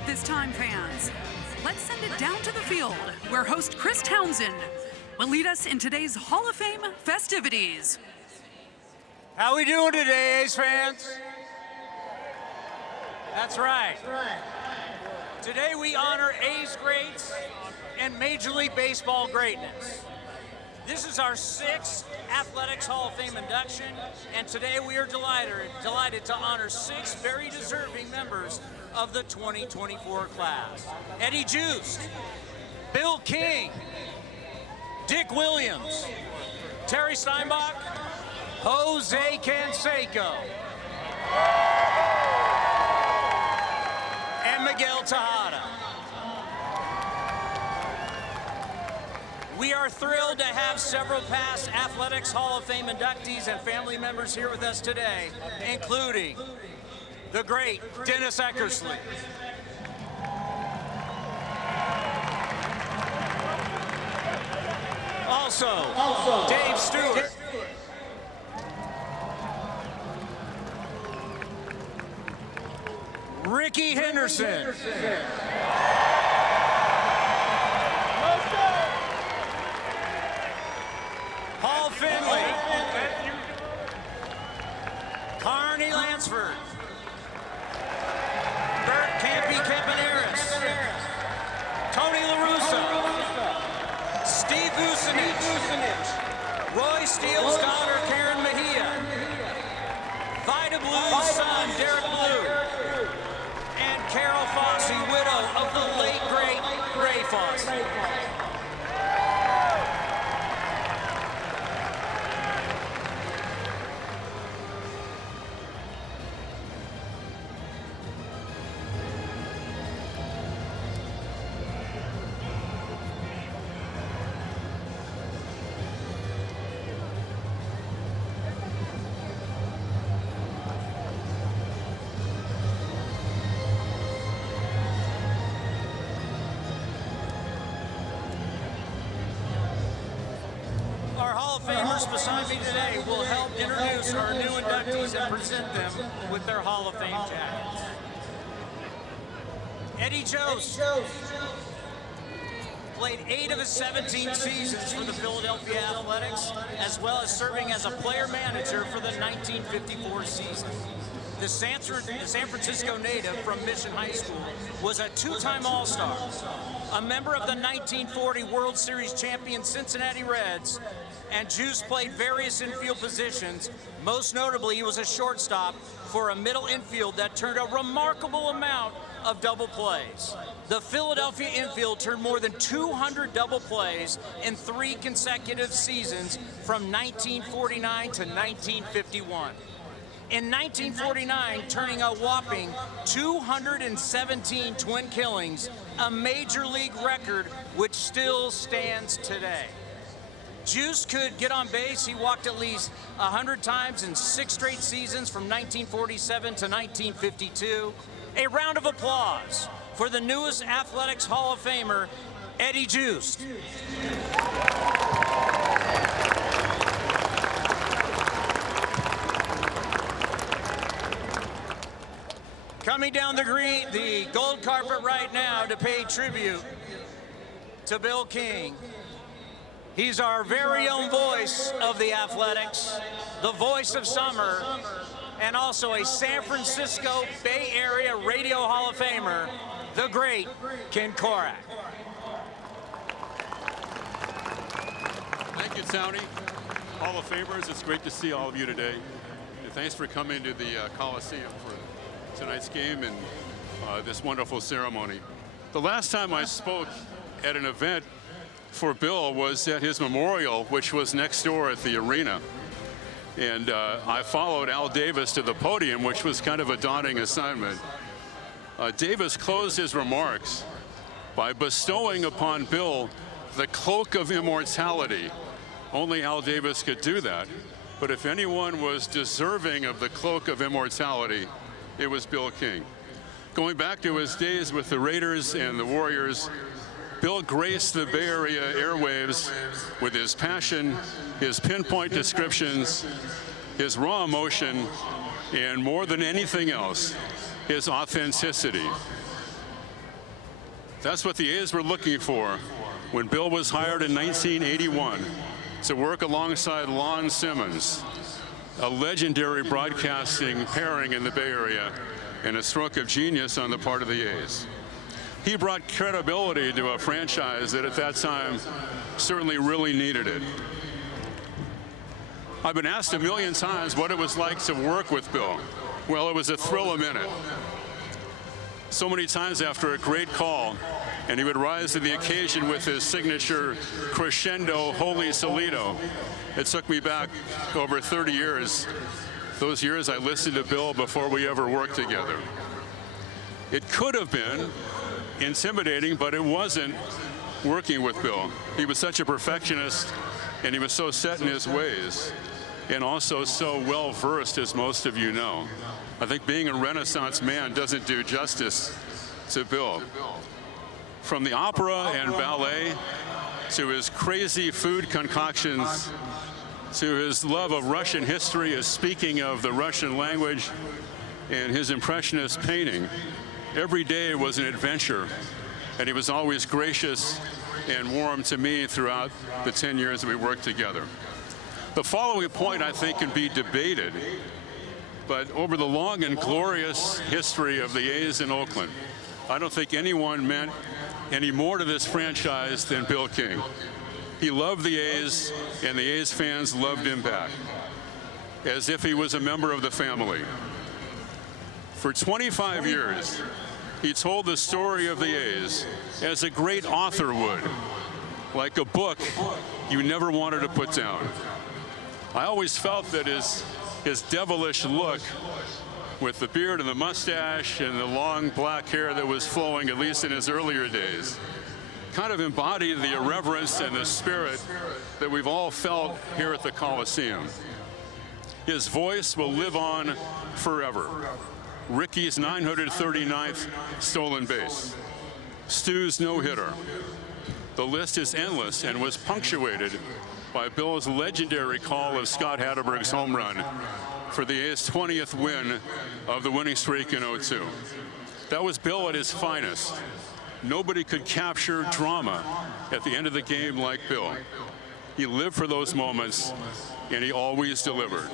At this time, fans, let's send it down to the field, where host Chris Townsend will lead us in today's Hall of Fame festivities. How we doing today, A's fans? That's right. Today we honor A's greats and Major League Baseball greatness. This is our 6th Athletics Hall of Fame induction, and today we are delighted to honor 6 very deserving members of the 2024 class. Eddie Joost, Bill King, Dick Williams, Terry Steinbach, Jose Canseco, and Miguel Tejada. We are thrilled to have several past Athletics Hall of Fame inductees and family members here with us today, including the great Dennis Eckersley, also Dave Stewart, Ricky Henderson, Finley, Carney Lansford, Bert Campy Campaneris, Tony LaRusso, Steve Vucinich, Roy Steele's daughter Karen Mejia, Vida Blue's son Derek Blue, and Carol Fossey, widow of the late great Ray Fossey. Famers beside me today will help introduce our new inductees and present them with their Hall of Fame jackets. Eddie Joost played 8 of his 17 seasons for the Philadelphia Athletics, as well as serving as a player-manager for the 1954 season. The San Francisco native from Mission High School was a 2-time All-Star, a member of the 1940 World Series champion Cincinnati Reds, and Joost played various infield positions. Most notably, he was a shortstop for a middle infield that turned a remarkable amount of double plays. The Philadelphia infield turned more than 200 double plays in 3 consecutive seasons from 1949 to 1951. In 1949, turning a whopping 217 twin killings, a major league record which still stands today. Joost could get on base. He walked at least 100 times in 6 straight seasons from 1947 to 1952. A round of applause for the newest Athletics Hall of Famer, Eddie Joost. Coming down the gold carpet right now to pay tribute to Bill King. He's our very own voice of the Athletics, the voice of summer, and also a San Francisco Bay Area Radio Hall of Famer, the great Ken Korak. Thank you, Tony. Hall of Famers, it's great to see all of you today. And thanks for coming to the Coliseum for tonight's game and this wonderful ceremony. The last time I spoke at an event for Bill was at his memorial, which was next door at the arena. And I followed Al Davis to the podium, which was kind of a daunting assignment. Davis closed his remarks by bestowing upon Bill the cloak of immortality. Only Al Davis could do that. But if anyone was deserving of the cloak of immortality, it was Bill King. Going back to his days with the Raiders and the Warriors, Bill graced the Bay Area airwaves with his passion, his pinpoint descriptions, his raw emotion, and more than anything else, his authenticity. That's what the A's were looking for when Bill was hired in 1981 to work alongside Lon Simmons, a legendary broadcasting pairing in the Bay Area, and a stroke of genius on the part of the A's. He brought credibility to a franchise that at that time certainly really needed it. I've been asked a million times what it was like to work with Bill. Well, it was a thrill a minute. So many times after a great call, and he would rise to the occasion with his signature crescendo Holy Solido. It took me back over 30 years. Those years I listened to Bill before we ever worked together. It could have been intimidating, but it wasn't working with Bill. He was such a perfectionist, and he was so set in his ways, and also so well-versed, as most of you know. I think being a Renaissance man doesn't do justice to Bill. From the opera and ballet, to his crazy food concoctions, to his love of Russian history, his speaking of the Russian language, and his impressionist painting, every day was an adventure, and he was always gracious and warm to me throughout the 10 years that we worked together. The following point, I think, can be debated, but over the long and glorious history of the A's in Oakland, I don't think anyone meant any more to this franchise than Bill King. He loved the A's, and the A's fans loved him back, as if he was a member of the family. For 25 years, he told the story of the A's as a great author would, like a book you never wanted to put down. I always felt that his devilish look, with the beard and the mustache and the long black hair that was flowing, at least in his earlier days, kind of embodied the irreverence and the spirit that we've all felt here at the Coliseum. His voice will live on forever. Ricky's 939th stolen base, Stu's no-hitter. The list is endless and was punctuated by Bill's legendary call of Scott Hatterberg's home run for the A's 20th win of the winning streak in '02. That was Bill at his finest. Nobody could capture drama at the end of the game like Bill. He lived for those moments, and he always delivered.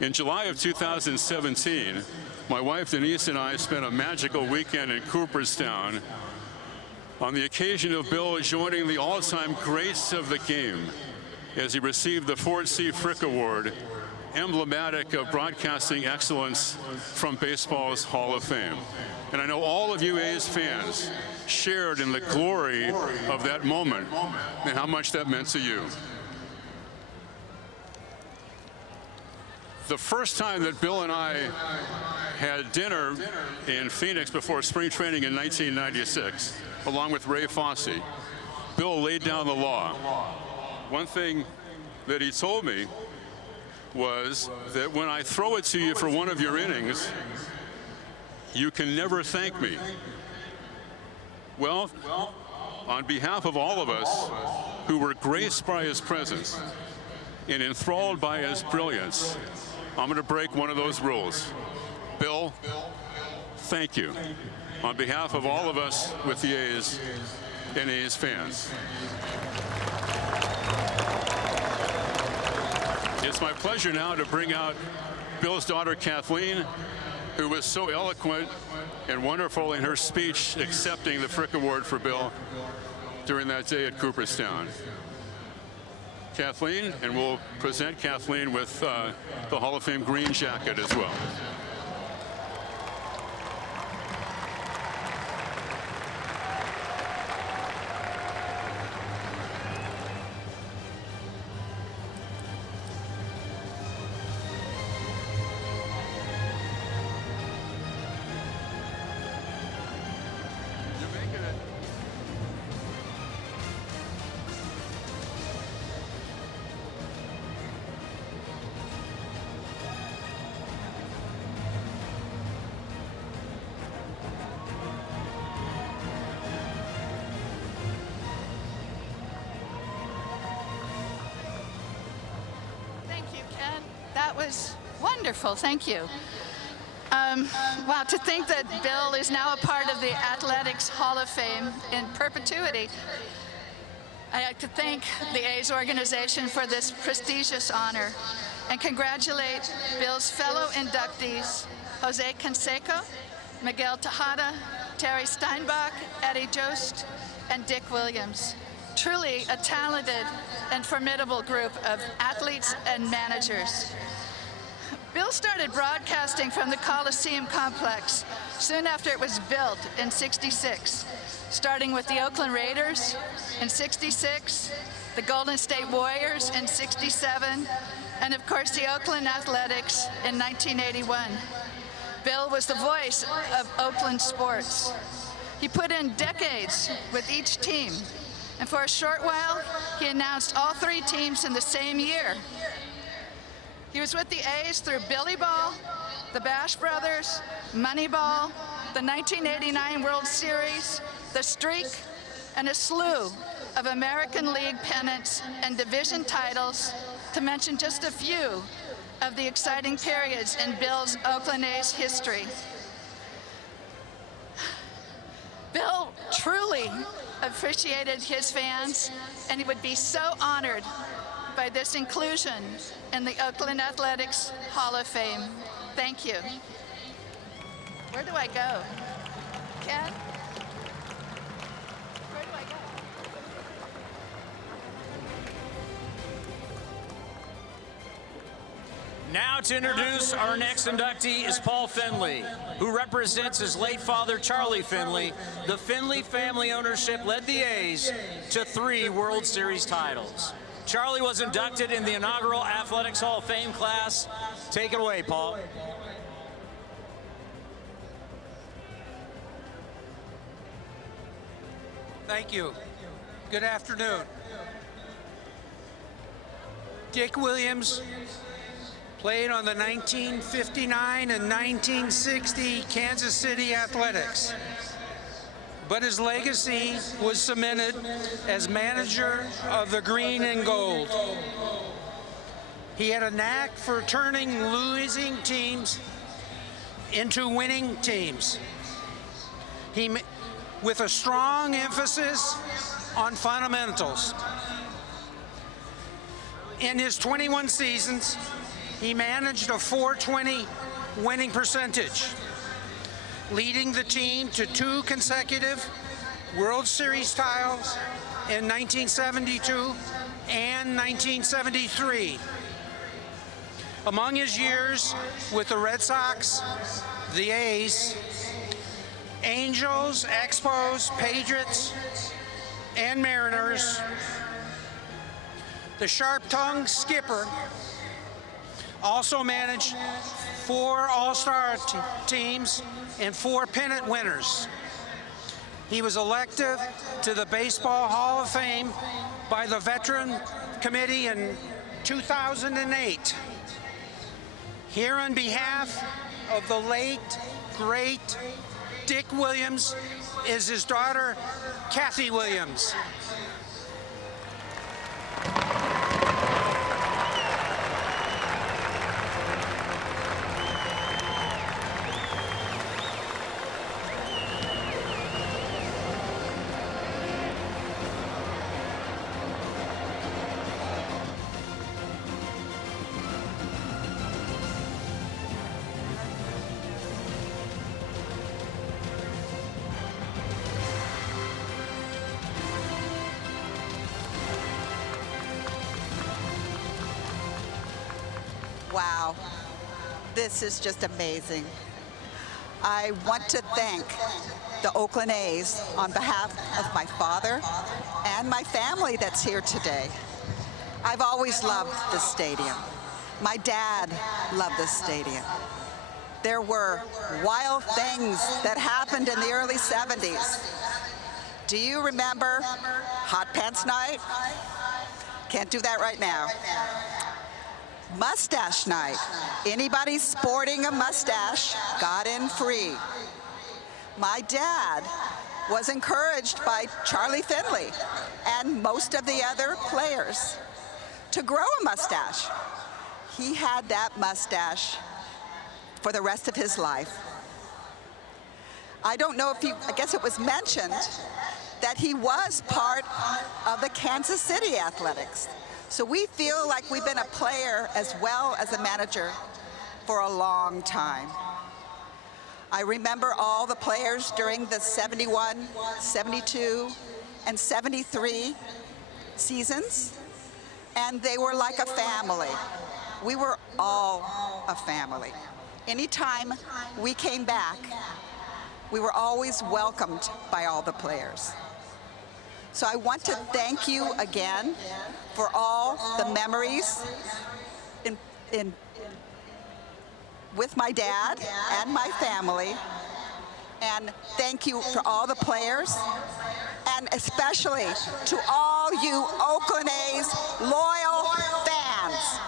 In July of 2017, my wife Denise and I spent a magical weekend in Cooperstown on the occasion of Bill joining the all-time greats of the game as he received the Ford C. Frick Award, emblematic of broadcasting excellence from baseball's Hall of Fame. And I know all of you A's fans shared in the glory of that moment and how much that meant to you. The first time that Bill and I had dinner in Phoenix before spring training in 1996, along with Ray Fosse, Bill laid down the law. One thing that he told me was that when I throw it to you for one of your innings, you can never thank me. Well, on behalf of all of us who were graced by his presence and enthralled by his brilliance, I'm going to break one of those rules. Bill, thank you on behalf of all of us with the A's and A's fans. It's my pleasure now to bring out Bill's daughter, Kathleen, who was so eloquent and wonderful in her speech accepting the Frick Award for Bill during that day at Cooperstown. Kathleen, and we'll present Kathleen with the Hall of Fame green jacket as well. That was wonderful, thank you. Wow, to think that Bill is now a part of the Athletics Hall of Fame in perpetuity. I'd like to thank the A's organization for this prestigious honor and congratulate Bill's fellow inductees, Jose Canseco, Miguel Tejada, Terry Steinbach, Eddie Joost, and Dick Williams. Truly a talented and formidable group of athletes and managers. Bill started broadcasting from the Coliseum complex soon after it was built in '66, starting with the Oakland Raiders in '66, the Golden State Warriors in '67, and of course the Oakland Athletics in 1981. Bill was the voice of Oakland sports. He put in decades with each team, and for a short while, he announced all 3 teams in the same year. He was with the A's through Billy Ball, the Bash Brothers, Moneyball, the 1989 World Series, the Streak, and a slew of American League pennants and division titles, to mention just a few of the exciting periods in Bill's Oakland A's history. Bill truly appreciated his fans, and he would be so honored by this inclusion in the Oakland Athletics Hall of Fame. Thank you. Where do I go? Ken? Where do I go? Now to introduce our next inductee is Paul Finley, who represents his late father, Charlie Finley. The Finley family ownership led the A's to 3 World Series titles. Charlie was inducted in the inaugural Athletics Hall of Fame class. Take it away, Paul. Thank you. Good afternoon. Dick Williams played on the 1959 and 1960 Kansas City Athletics, but his legacy was cemented as manager of the green and gold. He had a knack for turning losing teams into winning teams. With a strong emphasis on fundamentals. In his 21 seasons, he managed a .420 winning percentage, leading the team to 2 consecutive World Series titles in 1972 and 1973. Among his years with the Red Sox, the A's, Angels, Expos, Patriots, and Mariners, the sharp-tongued skipper also managed 4 All-Star teams and 4 pennant winners. He was elected to the Baseball Hall of Fame by the Veteran Committee in 2008. Here on behalf of the late, great Dick Williams is his daughter, Kathy Williams. Wow, this is just amazing. I want to thank the Oakland A's on behalf of my father and my family that's here today. I've always loved this stadium. My dad loved this stadium. There were wild things that happened in the early 70s. Do you remember Hot Pants Night? Can't do that right now. Mustache Night. Anybody sporting a mustache got in free. My dad was encouraged by Charlie Finley and most of the other players to grow a mustache. He had that mustache for the rest of his life. I don't know if I guess it was mentioned that he was part of the Kansas City Athletics. So we feel like we've been a player as well as a manager for a long time. I remember all the players during the 71, 72, and 73 seasons, and they were like a family. We were all a family. Anytime we came back, we were always welcomed by all the players. So I want to thank you again for all the memories with my dad and my family. And thank you to all the players, and especially to all you Oakland A's loyal fans.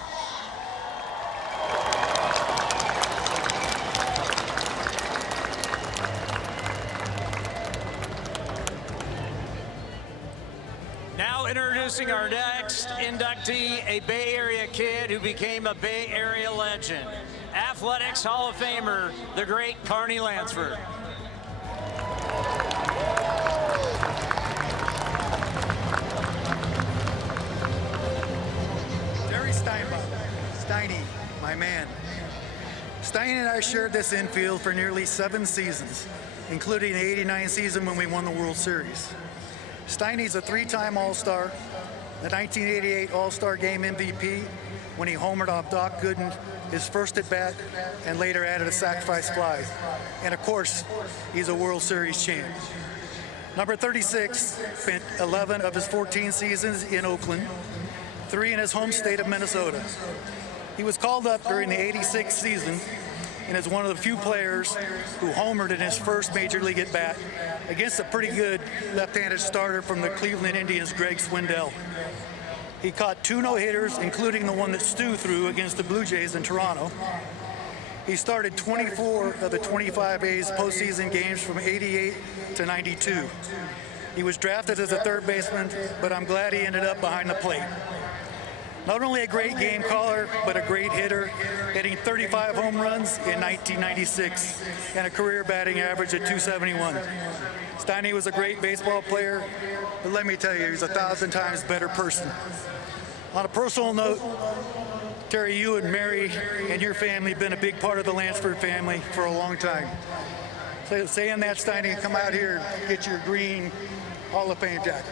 Now introducing our next inductee, a Bay Area kid who became a Bay Area legend. Athletics Hall of Famer, the great Carney Lansford. Steinbach. Steiny, my man. Steiny and I shared this infield for nearly 7 seasons, including the '89 season when we won the World Series. Steiny's a 3-time All-Star, the 1988 All-Star Game MVP when he homered off Doc Gooden his first at-bat and later added a sacrifice fly. And of course, he's a World Series champ. Number 36 spent 11 of his 14 seasons in Oakland, 3 in his home state of Minnesota. He was called up during the '86 season and is one of the few players who homered in his first major league at-bat against a pretty good left-handed starter from the Cleveland Indians, Greg Swindell. He caught 2 no-hitters, including the one that Stu threw against the Blue Jays in Toronto. He started 24 of the 25 A's postseason games from '88 to '92. He was drafted as a third baseman, but I'm glad he ended up behind the plate. Not only a great game caller, but a great hitter, hitting 35 home runs in 1996 and a career batting average at .271. Steiny was a great baseball player, but let me tell you, he's 1,000 times better person. On a personal note, Terry, you and Mary and your family have been a big part of the Lansford family for a long time. So saying that, Steiny, come out here and get your green Hall of Fame jacket.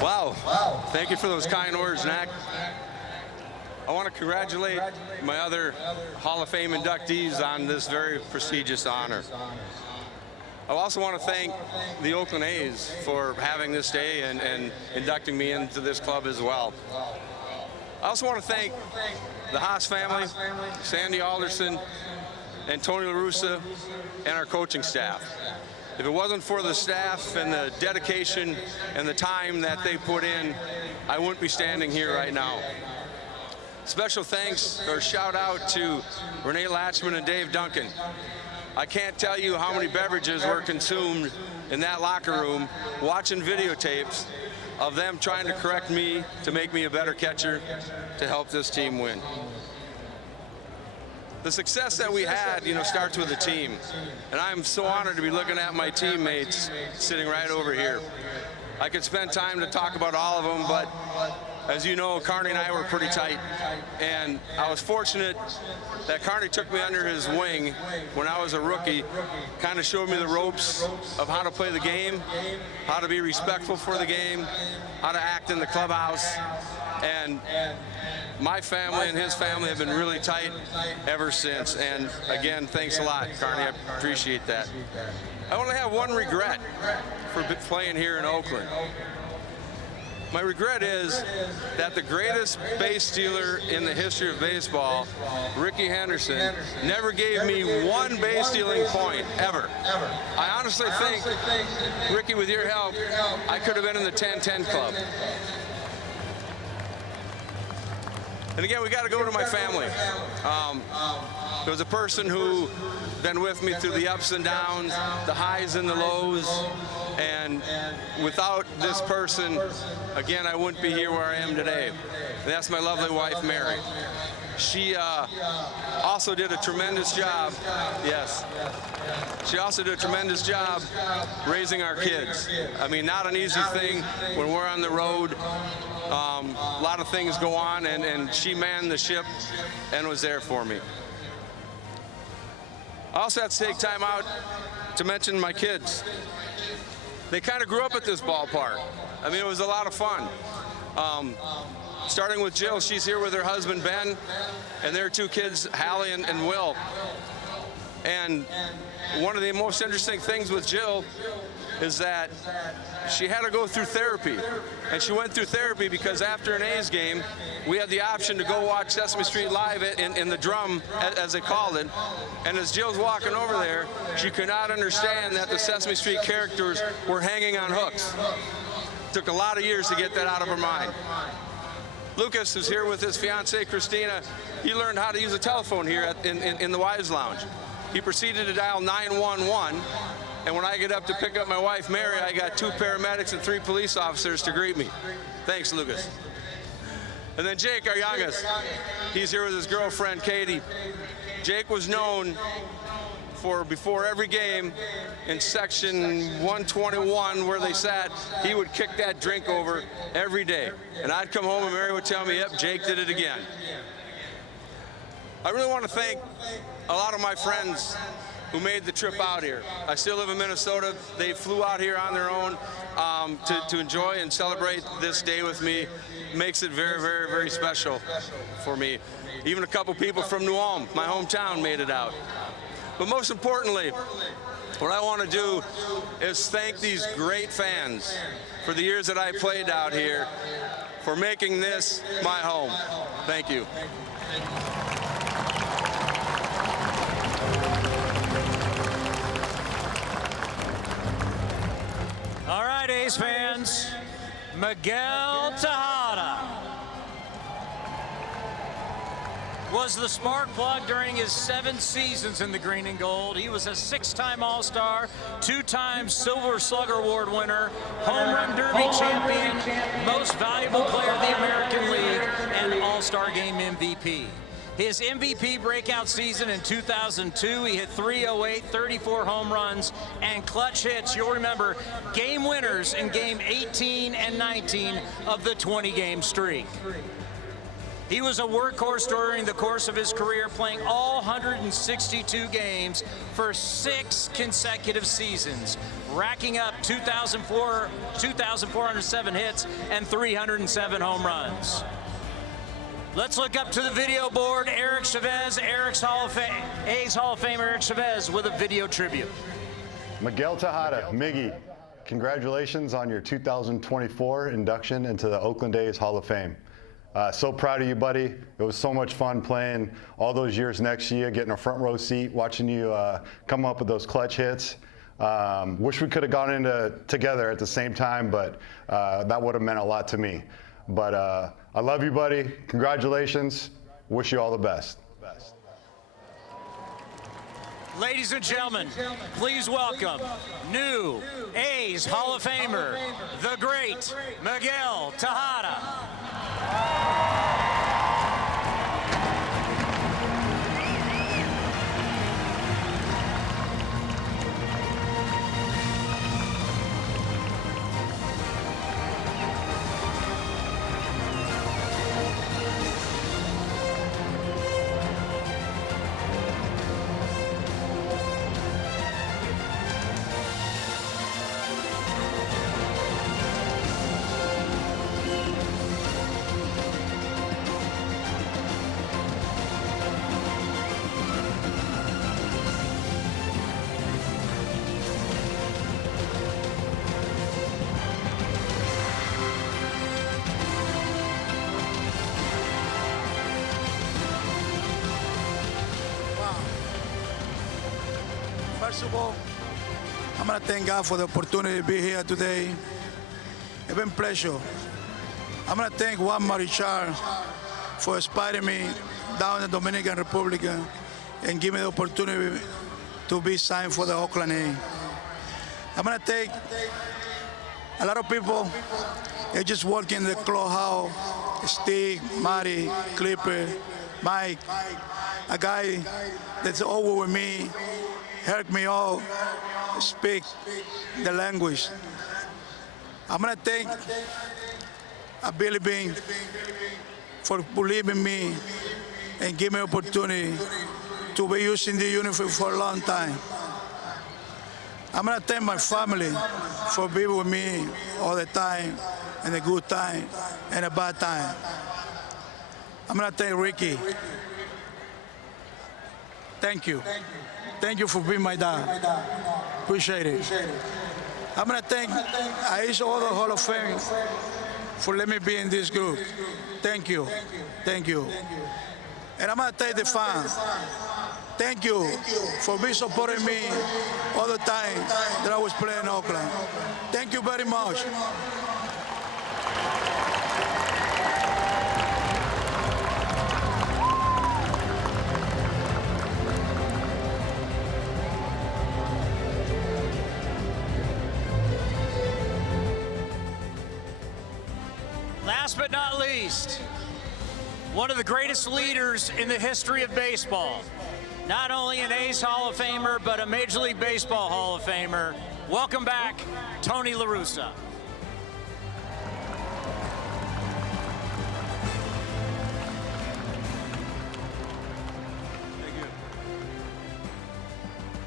Wow. Thank you for those kind words, Knack. I want to congratulate my other Hall of Fame inductees on this very prestigious honor. I also want to thank the Oakland A's for having this day and inducting me into this club as well. I also want to thank the Haas family, Sandy Alderson, and Tony La Russa, and our coaching staff. If it wasn't for the staff and the dedication and the time that they put in, I wouldn't be standing here right now. Special thanks or shout out to Renee Latchman and Dave Duncan. I can't tell you how many beverages were consumed in that locker room watching videotapes of them trying to correct me to make me a better catcher to help this team win. The success that we had, starts with the team. And I'm so honored to be looking at my teammates sitting right over here. I could spend time to talk about all of them, but as you know, Carney and I were pretty tight. And I was fortunate that Carney took me under his wing when I was a rookie, kind of showed me the ropes of how to play the game, how to be respectful for the game, how to act in the clubhouse. And my family and his family have been really tight ever since. And again, thanks a lot, Carney. I appreciate that. I only have one regret for playing here in Oakland. My regret is that the greatest base stealer in the history of baseball, Rickey Henderson, never gave me one base stealing point, ever. I honestly think, Rickey, with your help, I could have been in the 10-10 club. And again, we got to go to my family. There was a person who been with me through the ups and downs, the highs and the lows, and without this person, again, I wouldn't be here where I am today. And that's my lovely wife, Mary. She also did a tremendous job. Yes. She also did a tremendous job raising our kids. I mean, not an easy thing when we're on the road. A lot of things go on, and she manned the ship and was there for me. I also have to take time out to mention my kids. They kind of grew up at this ballpark. I mean, it was a lot of fun. Starting with Jill, she's here with her husband, Ben, and their two kids, Hallie and Will. And one of the most interesting things with Jill is that she had to go through therapy. And she went through therapy because after an A's game, we had the option to go watch Sesame Street live in the drum, as they called it. And as Jill's walking over there, she could not understand that the Sesame Street characters were hanging on hooks. Took a lot of years to get that out of her mind. Lucas, who's here with his fiancée, Christina, he learned how to use a telephone here in the Wives Lounge. He proceeded to dial 911, and when I get up to pick up my wife, Mary, I got 2 paramedics and 3 police officers to greet me. Thanks, Lucas. And then Jake, our youngest, he's here with his girlfriend, Katie. Jake was known for, before every game, in section 121 where they sat, he would kick that drink over every day. And I'd come home and Mary would tell me, yep, Jake did it again. I really want to thank a lot of my friends who made the trip out here. I still live in Minnesota. They flew out here on their own to enjoy and celebrate this day with me. Makes it very, very, very special for me. Even a couple people from New Ulm, my hometown, made it out. But most importantly, what I want to do is thank these great fans for the years that I played out here, for making this my home. Thank you. All right, A's fans, Miguel Tejada was the spark plug during his 7 seasons in the green and gold. He was a 6-time All-Star, 2-time Silver Slugger Award winner, Home Run Derby champion, Most Valuable Player of the American League, and All-Star Game MVP. His MVP breakout season in 2002, he hit .308, 34 home runs, and clutch hits. You'll remember game winners in game 18 and 19 of the 20-game streak. He was a workhorse during the course of his career, playing all 162 games for 6 consecutive seasons, racking up 2,407 hits and 307 home runs. Let's look up to the video board. Eric Chavez, A's Hall of Fame Eric Chavez with a video tribute. Miguel Tejada, Miggy, congratulations on your 2024 induction into the Oakland A's Hall of Fame. So proud of you, buddy. It was so much fun playing all those years next year, getting a front row seat, watching you come up with those clutch hits. Wish we could have gone into together at the same time, but that would have meant a lot to me. But I love you, buddy. Congratulations. Wish you all the best. Ladies and gentlemen, please welcome new A's Hall of Famer, the great Miguel Tejada. First of all, I'm going to thank God for the opportunity to be here today. It's been a pleasure. I'm going to thank Juan Marichal for inspiring me down in the Dominican Republic and giving me the opportunity to be signed for the Oakland A's. I'm going to thank a lot of people. They just work in the clubhouse. Steve, Marty, Clipper, Mike, a guy that's over with me, helped me out speak the language. I'm going to thank Billy Bean for believing me and giving me opportunity to be using the uniform for a long time. I'm going to thank my family for being with me all the time, in a good time and a bad time. I'm going to thank Ricky. Thank you. Thank you for being my dad. Appreciate it. I'm going to thank all the Hall of Fame for letting me be in this group. Thank you. Thank you. And I'm going to thank the fans. Thank you for being supporting me all the time that I was playing in Oakland. Thank you very much. Last but not least, one of the greatest leaders in the history of baseball. Not only an A's Hall of Famer, but a Major League Baseball Hall of Famer. Welcome back, Tony La Russa. Thank you.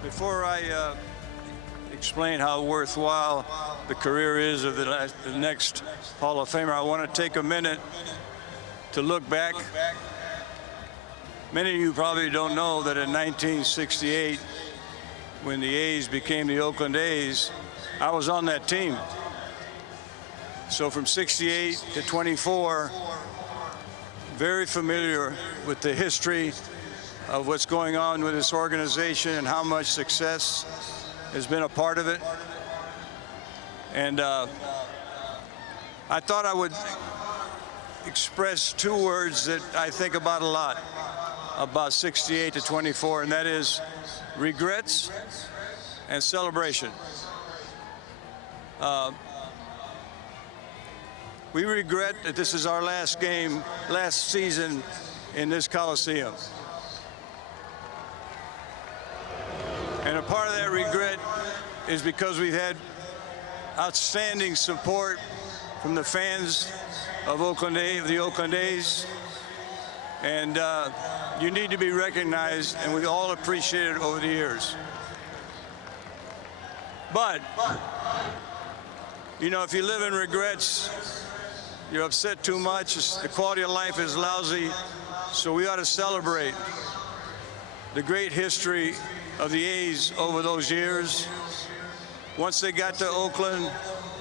Before I explain how worthwhile the career is of the next Hall of Famer, I want to take a minute to look back. Many of you probably don't know that in 1968, when the A's became the Oakland A's, I was on that team. So from 68 to 24, very familiar with the history of what's going on with this organization and how much success has been a part of it. And I thought I would express two words that I think about a lot about 68 to 24, and that is regrets and celebration. We regret that this is our last game, last season in this Coliseum. And a part of that regret is because we've had outstanding support from the fans of the Oakland A's. And you need to be recognized, and we all appreciate it over the years. But, you know, if you live in regrets, you're upset too much, the quality of life is lousy, so we ought to celebrate the great history of the A's over those years. Once they got to Oakland,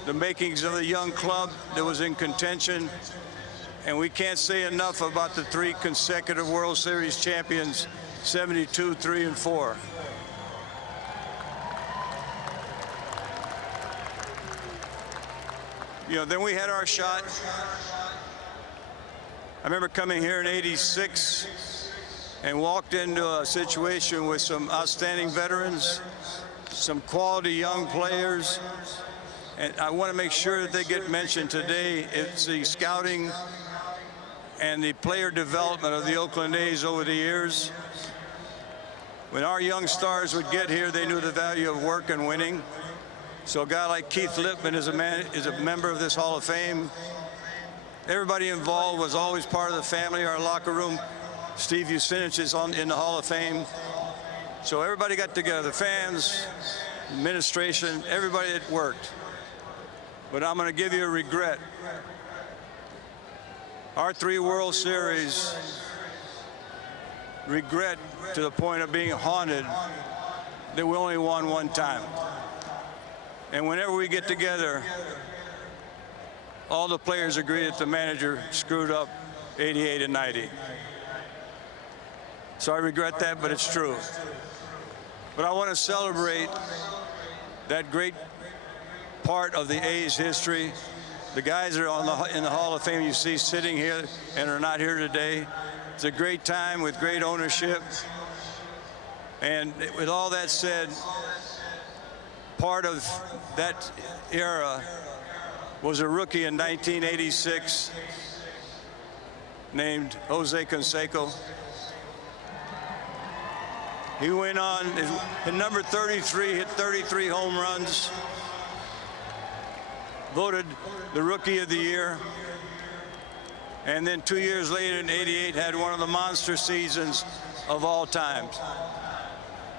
the makings of the young club that was in contention, and we can't say enough about the 3 consecutive World Series champions, 72, 3, and 4. You know, then we had our shot. I remember coming here in '86 and walked into a situation with some outstanding veterans, some quality young players, and I want to make sure that they get mentioned today. It's the scouting and the player development of the Oakland A's over the years. When our young stars would get here, they knew the value of work and winning. So a guy like Keith Lippman is a member of this Hall of Fame. Everybody involved was always part of the family. Our locker room, Steve Usinich is in the Hall of Fame. So everybody got together, the fans, administration, everybody that worked. But I'm going to give you a regret. Our 3 World Series, regret to the point of being haunted that we only won 1 time. And whenever we get together, all the players agree that the manager screwed up 88 and 90. So I regret that, but it's true. but I want to celebrate that great part of the A's history. The guys that are in the Hall of Fame you see sitting here and are not here today. It's a great time with great ownership. And with all that said, part of that era was a rookie in 1986 named Jose Canseco. He went on, at number 33, hit 33 home runs, voted the Rookie of the Year, and then 2 years later in '88 had one of the monster seasons of all times.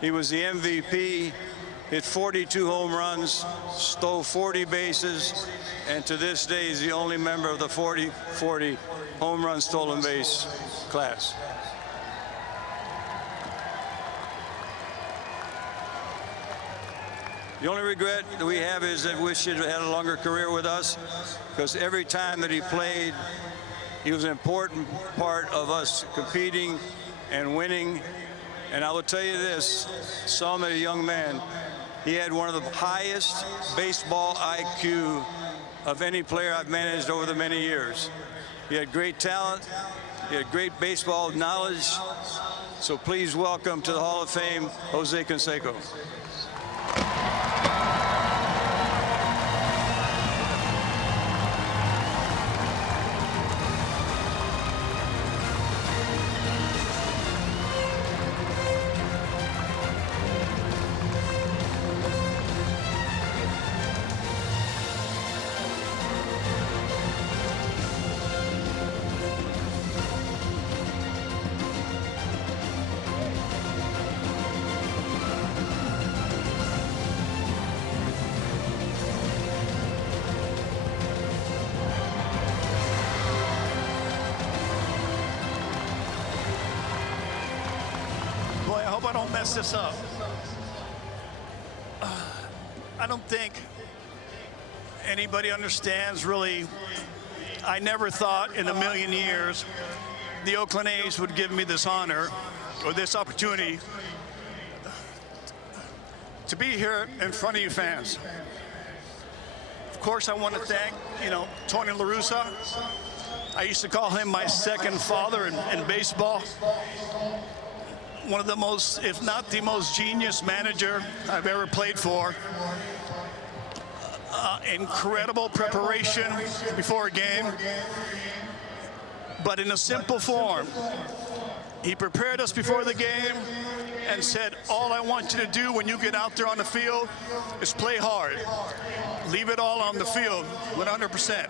He was the MVP, hit 42 home runs, stole 40 bases, and to this day is the only member of the 40-40 home run stolen base class. The only regret that we have is that we wish he'd had a longer career with us, because every time that he played, he was an important part of us competing and winning. And I will tell you this, saw him as a young man, he had one of the highest baseball IQ of any player I've managed over the many years. He had great talent, he had great baseball knowledge. So please welcome to the Hall of Fame, Jose Canseco. I don't mess this up. I don't think anybody understands really. I never thought in a million years the Oakland A's would give me this honor or this opportunity to be here in front of you fans. Of course, I want to thank, Tony La Russa. I used to call him my second father in baseball. One of the most, if not the most genius manager I've ever played for. Incredible preparation before a game, but in a simple form. He prepared us before the game and said, all I want you to do when you get out there on the field is play hard. Leave it all on the field, 100%.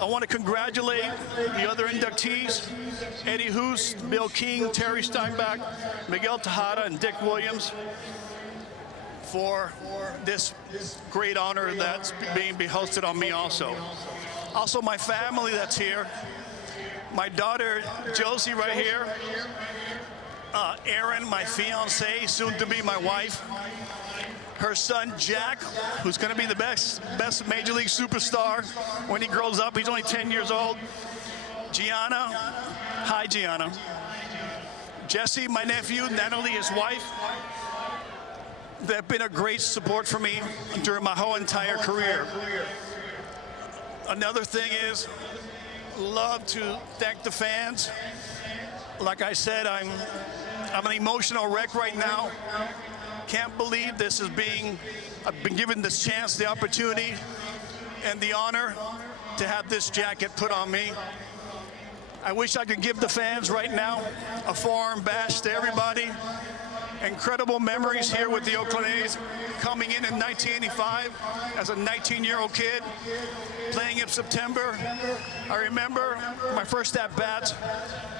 I want to congratulate the other inductees, Eddie Joost, Bill King, Terry Steinbach, Miguel Tejada, and Dick Williams, for this great honor that's being hosted on me also. Also my family that's here, my daughter Josie right here, Erin, my fiance, soon to be my wife, her son Jack, who's going to be the best Major League superstar when he grows up. He's only 10 years old. Gianna, hi Gianna. Jesse, my nephew, Natalie, his wife. They've been a great support for me during my whole entire career. Another thing is, love to thank the fans. Like I said, I'm an emotional wreck right now. Can't believe this is I've been given this chance, the opportunity, and the honor to have this jacket put on me. I wish I could give the fans right now a forearm bash to everybody. Incredible memories here with the Oakland A's, coming in 1985 as a 19-year-old kid, playing in September. I remember my first at-bat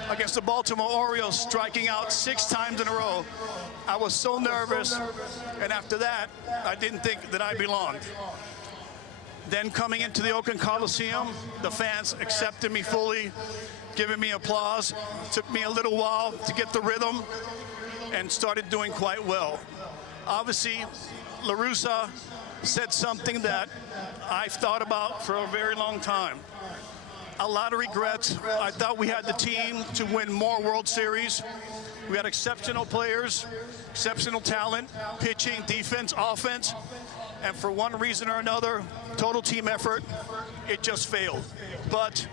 against the Baltimore Orioles, striking out 6 times in a row. I was so nervous, and after that, I didn't think that I belonged. Then coming into the Oakland Coliseum, the fans accepted me fully, giving me applause. It took me a little while to get the rhythm, and started doing quite well. Obviously, La Russa said something that I've thought about for a very long time. a lot of regrets. I thought we had the team to win more World Series. We had exceptional players, exceptional talent, pitching, defense, offense, and for one reason or another, total team effort, it just failed. But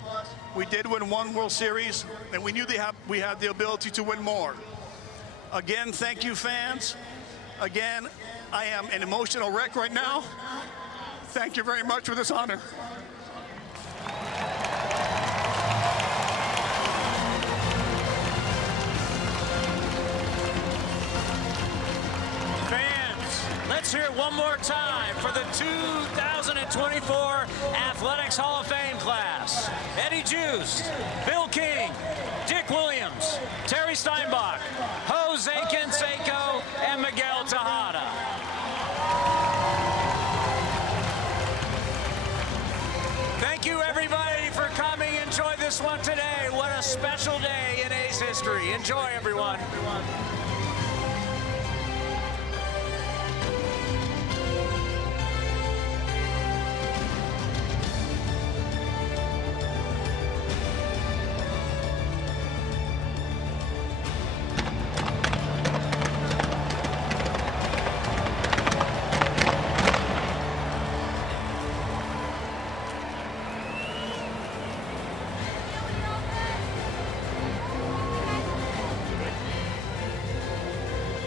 we did win one World Series, and we knew we had the ability to win more. Again, thank you, fans. Again, I am an emotional wreck right now. Thank you very much for this honor. Let's hear it one more time for the 2024 Athletics Hall of Fame class. Eddie Joost, Bill King, Dick Williams, Terry Steinbach, Jose Canseco, and Miguel Tejada. Thank you, everybody, for coming. Enjoy this one today. What a special day in A's history. Enjoy, everyone.